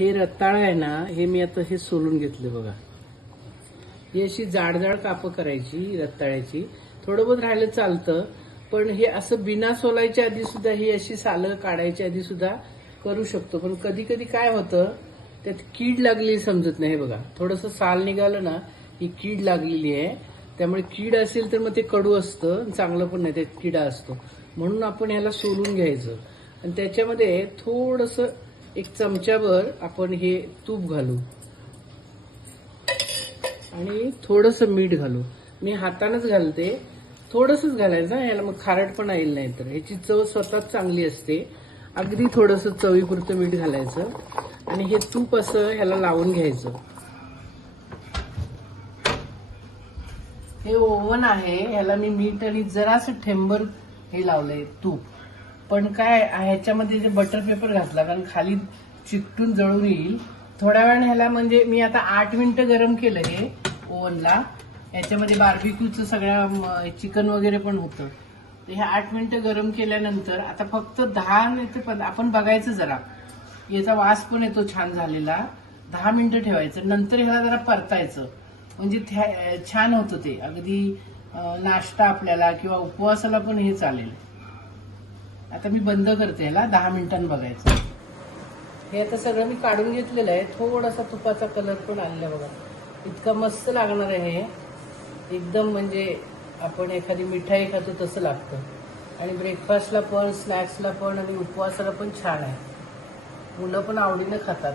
हे रताळं आहे ना, हे मी आता हे सोलून घेतले बघा. ही अशी जाड जाड कापं करायची रताळ्याची. थोडं बहुत राहिलं चालतं, पण हे असं बिना सोलायच्या आधी सुद्धा ही अशी सालं काढायच्या आधी सुद्धा करू शकतो. पण कधी कधी काय होतं, त्यात कीड लागलेली समजत नाही. हे बघा, थोडंसं साल निघालं ना, ही कीड लागलेली आहे. त्यामुळे कीड असेल तर मग ते कडू असतं, चांगलं पण नाही, त्यात किडा असतो. म्हणून आपण ह्याला सोलून घ्यायचं आणि त्याच्यामध्ये थोडंसं एक चमच्याभर आपण हे तूप घालू आणि थोडंसं मीठ घालू. मी हातानंच घालते, थोडंसंच घालायचं, याला मग खारटपणा येईल नाही तर. ह्याची चव स्वतःच चांगली असते. अगदी थोडंसं चवीपुरतं मीठ घालायचं आणि हे तूप असं ह्याला लावून घ्यायचं. हे ओव्हन आहे, ह्याला मी मीठ आणि जरासं ठेंबर हे लावलंय तूप. पण काय ह्याच्यामध्ये जे बटर पेपर घातला, कारण खाली चिकटून जळून येईल. थोड्या वेळाने ह्याला म्हणजे मी आता 8 मिनिटं गरम केलं हे ओव्हनला. याच्यामध्ये बार्बिक्यूचं सगळ्या चिकन वगैरे पण होतं. तर हे 8 मिनिटं गरम केल्यानंतर आता फक्त 10 नाही ते आपण बघायचं जरा, याचा वास पण येतो छान झालेला. 10 मिनिटं ठेवायचं, नंतर ह्याला जरा परतायचं. म्हणजे छान होतं ते. अगदी नाश्ता आपल्याला किंवा उपवासाला पण हे चालेल. आता मी बंद करते ह्याला, 10 मिनिटांनी बघायचं. हे आता सगळं मी काढून घेतलेलं आहे. थोडासा तुपाचा कलर पण आलेला बघा. इतका मस्त लागणार आहे हे. एकदम म्हणजे आपण एखादी मिठाई खातो तसं लागतं. आणि ब्रेकफास्टला पण, स्नॅक्सला पण आणि उपवासाला पण छान आहे. मुलं पण आवडीनं खातात.